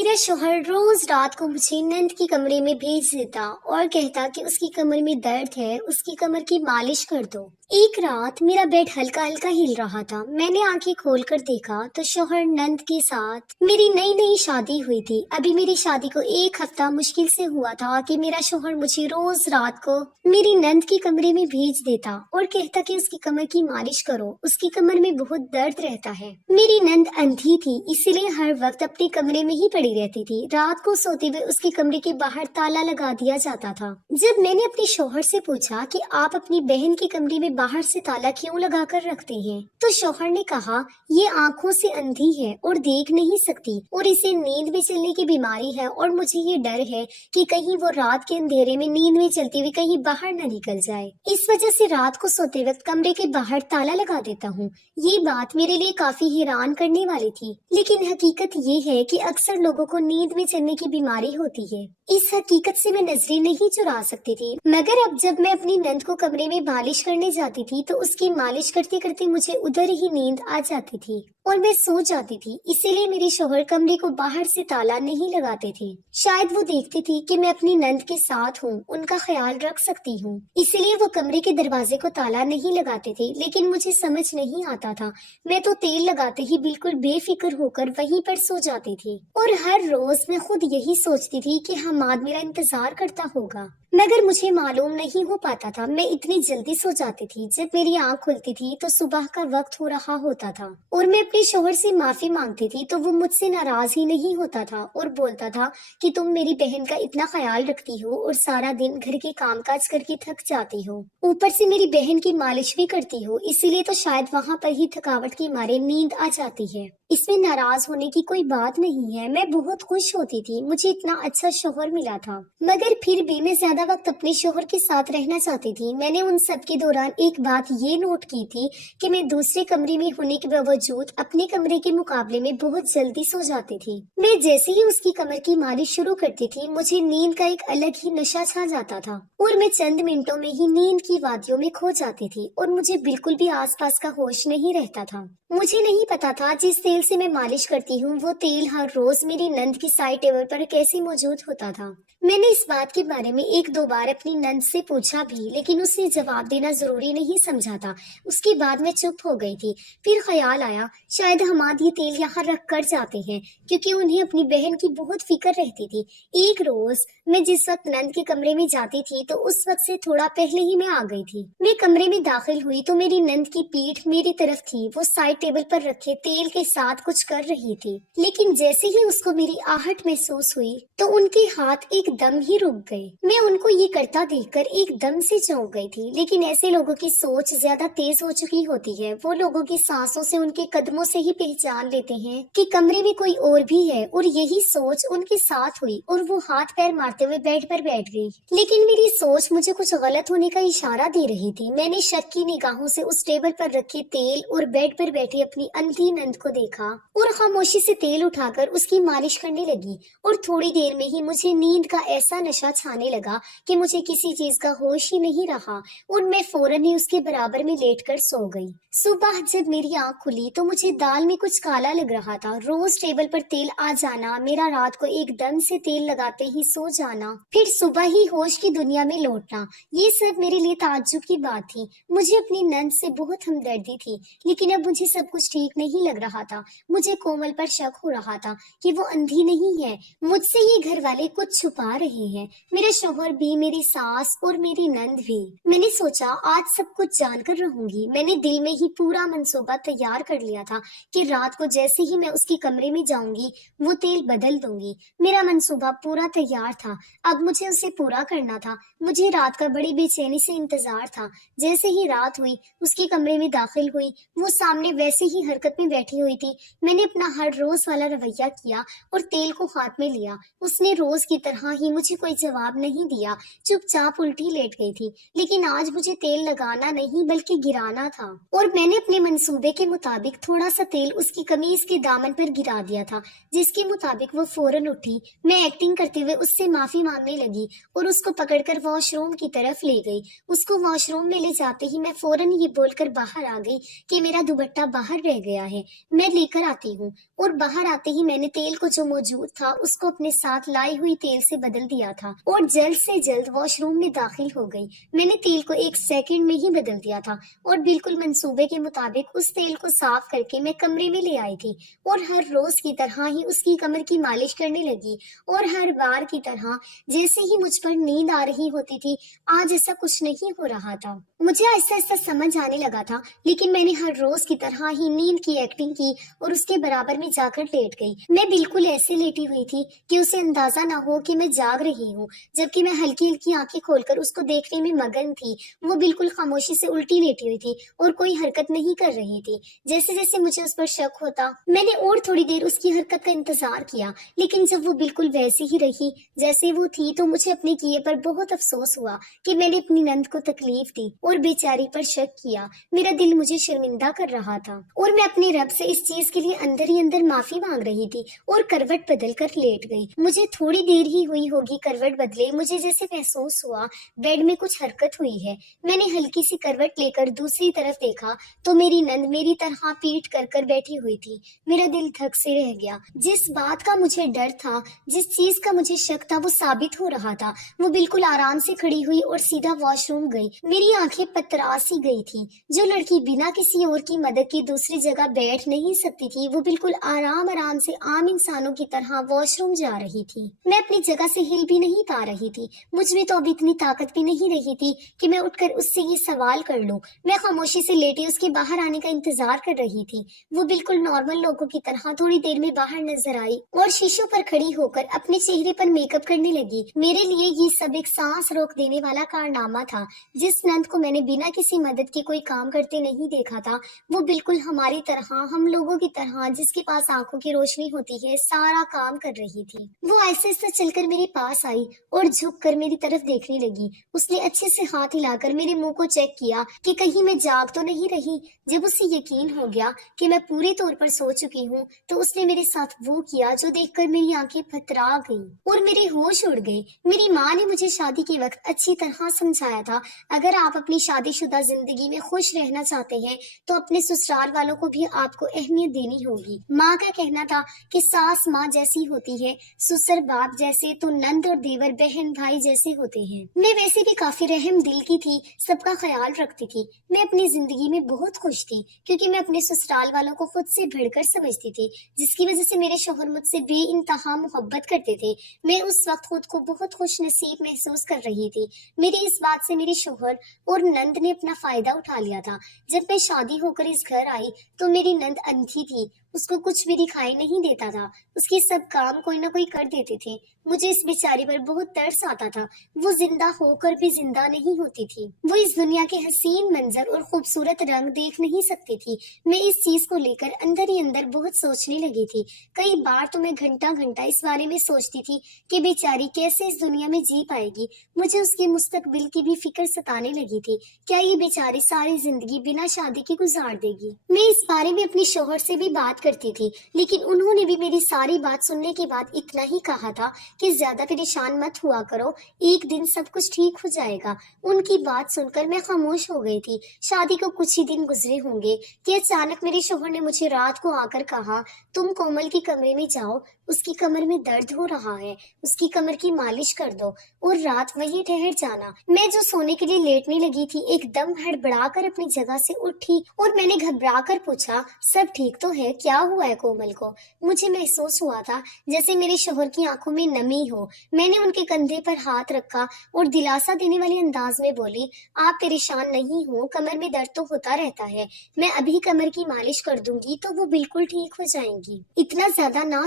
میرا شوہر روز رات کو مجھے نند کی کمرے میں بھیج دیتا اور کہتا کہ اس کی کمر میں درد ہے، اس کی کمر کی مالش کر دو۔ ایک رات میرا بیڈ ہلکا ہلکا ہل رہا تھا، میں نے آنکھیں کھول کر دیکھا تو شوہر نند کے ساتھ، میری نئی نئی شادی ہوئی تھی، ابھی میری شادی کو ایک ہفتہ مشکل سے ہوا تھا کہ میرا شوہر مجھے روز رات کو میری نند کی کمرے میں بھیج دیتا اور کہتا کہ اس کی کمر کی مالش کرو، اس کی کمر میں بہت درد رہتا ہے۔ میری نند اندھی تھی، اسی لیے ہر وقت اپنے کمرے میں ہی پڑی رہتی تھی، رات کو سوتے ہوئے اس کے کمرے کے باہر تالا لگا دیا جاتا تھا۔ جب میں نے اپنے شوہر سے پوچھا کہ آپ اپنی بہن کے کمرے میں باہر سے تالا کیوں لگا کر رکھتے ہیں، تو شوہر نے کہا یہ آنکھوں سے اندھی ہے اور دیکھ نہیں سکتی اور اسے نیند میں چلنے کی بیماری ہے، اور مجھے یہ ڈر ہے کہ کہیں وہ رات کے اندھیرے میں نیند میں چلتے ہوئے کہیں باہر نہ نکل جائے، اس وجہ سے رات کو سوتے وقت کمرے کے باہر تالا لگا دیتا ہوں۔ یہ بات میرے لیے کافی حیران کرنے والی تھی، لیکن حقیقت یہ ہے کہ اکثر لوگوں کو نیند میں چلنے کی بیماری ہوتی ہے۔ اس حقیقت سے میں نظریں نہیں چرا سکتی تھی، مگر اب جب میں اپنی نند کو کمرے میں مالش کرنے جاتی تھی تو اس کی مالش کرتے کرتے مجھے ادھر ہی نیند آ جاتی تھی اور میں سو جاتی تھی، اسی لیے میرے شوہر کمرے کو باہر سے تالا نہیں لگاتے تھے۔ شاید وہ دیکھتے تھے کہ میں اپنی نند کے ساتھ ہوں، ان کا خیال رکھ سکتی ہوں، اسی لیے وہ کمرے کے دروازے کو تالا نہیں لگاتے تھے، لیکن مجھے سمجھ نہیں آتا تھا، میں تو تیل لگاتے ہی بالکل بے فکر ہو کر وہیں پر سو جاتی تھی، اور ہر روز میں خود یہی سوچتی تھی کہ حماد میرا انتظار کرتا ہوگا، مگر مجھے معلوم نہیں ہو پاتا تھا۔ میں اتنی جلدی سو جاتی تھی، جب میری آنکھ کھلتی تھی تو صبح کا وقت ہو رہا ہوتا تھا، اور میں اپنے شوہر سے معافی مانگتی تھی تو وہ مجھ سے ناراض ہی نہیں ہوتا تھا اور بولتا تھا کہ تم میری بہن کا اتنا خیال رکھتی ہو اور سارا دن گھر کے کام کاج کر کے تھک جاتی ہو، اوپر سے میری بہن کی مالش بھی کرتی ہو، اسی لیے تو شاید وہاں پر ہی تھکاوٹ کے مارے نیند آ جاتی ہے۔ اس میں ناراض ہونے کی کوئی بات نہیں ہے، میں بہت خوش ہوتی تھی، مجھے اتنا اچھا شوہر ملا تھا، مگر پھر بھی میں زیادہ وقت اپنے شوہر کے ساتھ رہنا چاہتی تھی۔ میں نے ان سب کے دوران ایک بات یہ نوٹ کی تھی کہ میں دوسرے کمرے میں ہونے کے باوجود اپنے کمرے کے مقابلے میں بہت جلدی سو جاتی تھی۔ میں جیسے ہی اس کی کمر کی مالش شروع کرتی تھی، مجھے نیند کا ایک الگ ہی نشہ چھا جاتا تھا اور میں چند منٹوں میں ہی نیند کی وادیوں میں کھو جاتی تھی اور مجھے بالکل بھی آس پاس کا ہوش نہیں رہتا تھا۔ مجھے نہیں پتا تھا جس تیل سے میں مالش کرتی ہوں وہ تیل ہر روز میری نند کی سائڈ ٹیبل پر کیسے موجود ہوتا تھا۔ میں نے اس بات کے بارے میں ایک دو بار اپنی نند سے پوچھا بھی، لیکن اس نے جواب دینا ضروری نہیں سمجھا تھا۔ اس کے بعد میں چپ ہو گئی تھی۔ پھر خیال آیا شاید حماد یہ تیل یہاں رکھ کر جاتے ہیں، کیونکہ انہیں اپنی بہن کی بہت فکر رہتی تھی۔ ایک روز میں جس وقت نند کے کمرے میں جاتی تھی تو اس وقت سے تھوڑا پہلے ہی میں آ گئی تھی۔ میں کمرے میں داخل ہوئی تو میری نند کی پیٹھ میری طرف تھی، وہ سائڈ ٹیبل پر رکھے تیل کے ساتھ کچھ کر رہی تھی، لیکن جیسے ہی اس کو میری آہٹ محسوس ہوئی تو ان کے ہاتھ ایک دم ہی رک گئے۔ میں ان کو یہ کرتا دیکھ کر ایک دم سے چونک گئی تھی، لیکن ایسے لوگوں کی سوچ زیادہ تیز ہو چکی ہوتی ہے، وہ لوگوں کی سانسوں سے ان کے قدموں سے ہی پہچان لیتے ہیں کہ کمرے میں کوئی اور بھی ہے، اور یہی سوچ ان کے ساتھ ہوئی اور وہ ہاتھ پیر مارتے ہوئے بیڈ پر بیٹھ گئی۔ لیکن میری سوچ مجھے کچھ غلط ہونے کا اشارہ دے رہی تھی۔ میں نے شک کی نگاہوں سے اس ٹیبل پر رکھے تیل اور بیڈ پر بیٹھی اپنی اندھی نند کو دیکھا اور خاموشی سے تیل اٹھا کر اس کی مالش کرنے لگی، اور تھوڑی دیر میں ہی مجھے نیند کا ایسا نشہ چھانے لگا کہ مجھے کسی چیز کا ہوش ہی نہیں رہا اور میں فوراً ہی اس کے برابر میں لیٹ کر سو گئی۔ صبح جب میری آنکھ کھلی تو مجھے دال میں کچھ کالا لگ رہا تھا، روز ٹیبل پر تیل آ جانا، میرا رات کو ایک دم سے تیل لگاتے ہی سو جانا، پھر صبح ہی ہوش کی دنیا میں لوٹنا، یہ سب میرے لیے تعجب کی بات تھی۔ مجھے اپنی نند سے بہت ہمدردی تھی، لیکن اب مجھے سب کچھ ٹھیک نہیں لگ رہا تھا۔ مجھے کومل پر شک ہو رہا تھا کہ وہ اندھی نہیں ہے، مجھ سے یہ گھر والے کچھ چھپا رہے ہیں، میرے شوہر بھی، میری ساس اور میری نند بھی۔ میں نے سوچا آج سب کچھ جان کر رہوں گی۔ میں نے دل میں ہی پورا منصوبہ تیار کر لیا تھا کہ رات کو جیسے ہی میں اس کے کمرے میں جاؤں گی وہ تیل بدل دوں گی۔ میرا منصوبہ پورا تیار تھا، اب مجھے اسے پورا کرنا تھا۔ مجھے رات کا بڑی بے چینی سے انتظار تھا۔ جیسے ہی رات ہوئی اس کے کمرے میں داخل ہوئی، وہ سامنے ویسے ہی حرکت میں بیٹھی ہوئی تھی۔ میں نے اپنا ہر روز والا رویہ کیا اور تیل کو ہاتھ میں لیا۔ اس نے روز کی طرح ہی مجھے کوئی جواب نہیں دیا کیا, چپ چاپ الٹی لیٹ گئی تھی. لیکن آج مجھے تیل لگانا نہیں بلکہ گرانا تھا, اور میں نے اپنے منصوبے کے مطابق تھوڑا سا تیل اس کی قمیض کے دامن پر گرا دیا تھا, جس کے مطابق وہ فوراً اٹھی. میں ایکٹنگ کرتے ہوئے اس سے معافی مانگنے لگی اور اس کو پکڑ کر واش روم کی طرف لے گئی. اس کو واش روم میں لے جاتے ہی میں فوراً یہ بول کر باہر آ گئی کہ میرا دوپٹہ باہر رہ گیا ہے, میں لے کر آتی ہوں. اور باہر آتے ہی میں نے تیل کو جو موجود تھا اس کو اپنے ساتھ لائی ہوئی تیل سے بدل دیا تھا اور جلد سے جلد واش روم میں داخل ہو گئی. میں نے تیل کو 1 سیکنڈ میں ہی بدل دیا تھا اور بالکل منصوبے کے مطابق اس تیل کو صاف کر کے میں کمرے میں لے آئی تھی, اور ہر روز کی طرح ہی اس کی کمر کی مالش کرنے لگی. اور ہر بار کی طرح جیسے ہی مجھ پر نیند آ رہی ہوتی تھی, آج ایسا کچھ نہیں ہو رہا تھا. مجھے آہستہ آہستہ سمجھ آنے لگا تھا, لیکن میں نے ہر روز کی طرح ہی نیند کی ایکٹنگ کی اور اس کے برابر میں جا کر لیٹ گئی. میں بالکل ایسے لیٹی ہوئی تھی کہ اسے اندازہ نہ ہو کہ میں جاگ رہی ہوں, جبکہ میں ہلکی ہلکی آنکھیں کھول کر اس کو دیکھنے میں مگن تھی. وہ بالکل خاموشی سے الٹی لیٹی ہوئی تھی اور کوئی حرکت نہیں کر رہی تھی. جیسے جیسے مجھے اس پر شک ہوتا, میں نے اور تھوڑی دیر اس کی حرکت کا انتظار کیا, لیکن جب وہ بالکل ویسی ہی رہی جیسے وہ تھی تو مجھے اپنے کیے پر بہت افسوس ہوا کہ میں نے اپنی نند کو تکلیف دی اور بیچاری پر شک کیا. میرا دل مجھے شرمندہ کر رہا تھا اور میں اپنے رب سے اس چیز کے لیے اندر ہی اندر معافی مانگ رہی تھی اور کروٹ بدل کر لیٹ گئی. مجھے تھوڑی دیر ہی ہوئی ہوگی کروٹ بدلے, مجھے جیسے محسوس ہوا بیڈ میں کچھ حرکت ہوئی ہے. میں نے ہلکی سی کروٹ لے کر دوسری طرف دیکھا تو میری نند میری طرح پیٹ کر کر بیٹھی ہوئی تھی. میرا دل دھک سے رہ گیا. جس بات کا مجھے ڈر تھا, جس چیز کا مجھے شک تھا, وہ ثابت ہو رہا تھا. وہ بالکل آرام سے کھڑی ہوئی اور سیدھا واش روم گئی. میری آنکھیں پتراسی گئی تھی. جو لڑکی بنا کسی اور کی مدد کی دوسری جگہ بیٹھ نہیں سکتی تھی, وہ بالکل آرام سے عام انسانوں کی طرح واش روم جا رہی تھی. میں اپنی جگہ سے ہل بھی نہیں پا رہی تھی. مجھ میں تو اب اتنی طاقت بھی نہیں رہی تھی کہ میں اٹھ کر اس سے یہ سوال کر لوں. میں خاموشی سے لیٹی اس کے باہر آنے کا انتظار کر رہی تھی. وہ بالکل نارمل لوگوں کی طرح تھوڑی دیر میں باہر نظر آئی اور شیشوں پر کھڑی ہو کر اپنے چہرے پر میک اپ کرنے لگی. میرے لیے یہ سب ایک سانس روک دینے والا کارنامہ تھا. جس نند کو میں نے بنا کسی مدد کے کوئی کام کرتے نہیں دیکھا تھا, وہ بالکل ہماری طرح, ہم لوگوں کی طرح, جس کے پاس آنکھوں کی روشنی ہوتی ہے, سارا کام کر رہی تھی. وہ آہستہ آہستہ چل کر میرے پاس آئی اور جھک کر میری طرف دیکھنے لگی. اس نے اچھے سے ہاتھ ہلا کر میرے منہ کو چیک کیا کہ کہیں میں جاگ تو نہیں رہی. جب اسے یقین ہو گیا کہ میں پورے طور پر سو چکی ہوں, تو اس نے میرے ساتھ وہ کیا جو دیکھ کر میری آنکھیں پھترا گئیں اور میرے ہوش اڑ گئے. میری ماں نے مجھے شادی کے وقت اچھی طرح سمجھایا تھا, اگر آپ اپنی شادی شدہ زندگی میں خوش رہنا چاہتے ہیں تو اپنے سسرال والوں کو بھی آپ کو اہمیت دینی ہوگی. ماں کا کہنا تھا کہ ساس ماں جیسی ہوتی ہے, سسر باپ جیسے, تو نند اور دیور بہن بھائی جیسے ہوتے ہیں. میں ویسے بھی کافی رحم دل کی تھی, سب کا خیال رکھتی تھی. میں اپنی زندگی میں بہت خوش تھی کیونکہ میں اپنے سسرال والوں کو خود سے بڑھ کر سمجھتی تھی, جس کی وجہ سے میرے شوہر مجھ سے بے انتہا محبت کرتے تھے. میں اس وقت خود کو بہت خوش نصیب محسوس کر رہی تھی. میری اس بات سے میرے شوہر اور نند نے اپنا فائدہ اٹھا لیا تھا. جب میں شادی ہو کر اس گھر آئی تو میری نند اندھی تھی, اس کو کچھ بھی دکھائی نہیں دیتا تھا. اس کے سب کام کوئی نہ کوئی کر دیتے تھے. مجھے اس بیچاری پر بہت ترس آتا تھا. وہ زندہ ہو کر بھی زندہ نہیں ہوتی تھی. وہ اس دنیا کے حسین منظر اور خوبصورت رنگ دیکھ نہیں سکتی تھی. میں اس چیز کو لے کر اندر ہی اندر بہت سوچنے لگی تھی. کئی بار تو میں گھنٹہ گھنٹہ اس بارے میں سوچتی تھی کہ بیچاری کیسے اس دنیا میں جی پائے گی. مجھے اس کے مستقبل کی بھی فکر ستانے لگی تھی. کیا یہ بیچاری ساری زندگی بنا شادی کے گزار دے گی؟ میں اس بارے میں اپنے شوہر سے بھی بات کرتی تھی, لیکن انہوں نے بھی میری ساری بات سننے کے بعد اتنا ہی کہا تھا کہ زیادہ پریشان مت ہوا کرو, ایک دن سب کچھ ٹھیک ہو جائے گا. ان کی بات سن کر میں خاموش ہو گئی تھی. شادی کو کچھ ہی دن گزرے ہوں گے کہ اچانک میرے شوہر نے مجھے رات کو آ کر کہا, تم کومل کے کمرے میں جاؤ, اس کی کمر میں درد ہو رہا ہے, اس کی کمر کی مالش کر دو اور رات وہیں ٹھہر جانا. میں جو سونے کے لیے لیٹنے لگی تھی ایک دم ہڑبڑا کر اپنی جگہ سے اٹھی اور میں نے گھبرا کر پوچھا, سب ٹھیک تو ہے؟ کیا ہوا ہے کومل کو؟ مجھے محسوس ہوا تھا جیسے میرے شوہر کی آنکھوں میں نمی ہو. میں نے ان کے کندھے پر ہاتھ رکھا اور دلاسا دینے والے انداز میں بولی, آپ پریشان نہیں ہو, کمر میں درد تو ہوتا رہتا ہے, میں ابھی کمر کی مالش کر دوں گی تو وہ بالکل ٹھیک ہو جائیں گی. اتنا زیادہ نہ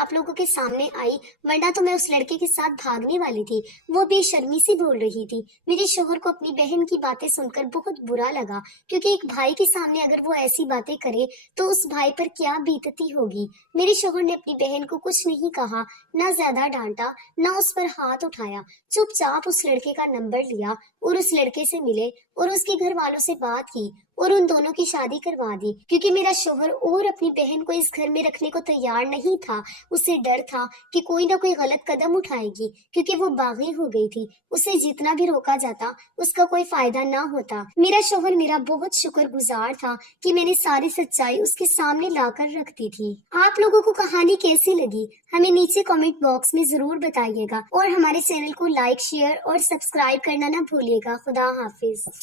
آپ لوگوں کے سامنے آئی، ورنہ تو میں اس لڑکے کے ساتھ بھاگنے والی تھی۔ وہ بے شرمی سے بول رہی تھی۔ میرے شوہر کو اپنی بہن کی باتیں سن کر بہت برا لگا، کیونکہ ایک بھائی کے سامنے اگر وہ ایسی باتیں کرے تو اس بھائی پر کیا بیتتی ہوگی۔ میرے شوہر نے اپنی بہن کو کچھ نہیں کہا، نہ زیادہ ڈانٹا، نہ اس پر ہاتھ اٹھایا، چپ چاپ اس لڑکے کا نمبر لیا اور اس لڑکے سے ملے اور اس کے گھر والوں سے بات کی اور ان دونوں کی شادی کروا دی، کیونکہ میرا شوہر اور اپنی بہن کو اس گھر میں رکھنے کو تیار نہیں تھا۔ اسے ڈر تھا کہ کوئی نہ کوئی غلط قدم اٹھائے گی، کیونکہ وہ باغی ہو گئی تھی۔ اسے جتنا بھی روکا جاتا اس کا کوئی فائدہ نہ ہوتا۔ میرا شوہر میرا بہت شکر گزار تھا کہ میں نے ساری سچائی اس کے سامنے لا کر رکھتی تھی۔ آپ لوگوں کو کہانی کیسی لگی ہمیں نیچے کمنٹ باکس میں ضرور بتائیے گا، اور ہمارے چینل کو لائک، شیئر اور سبسکرائب کرنا نہ بھولیے گا۔ خدا حافظ۔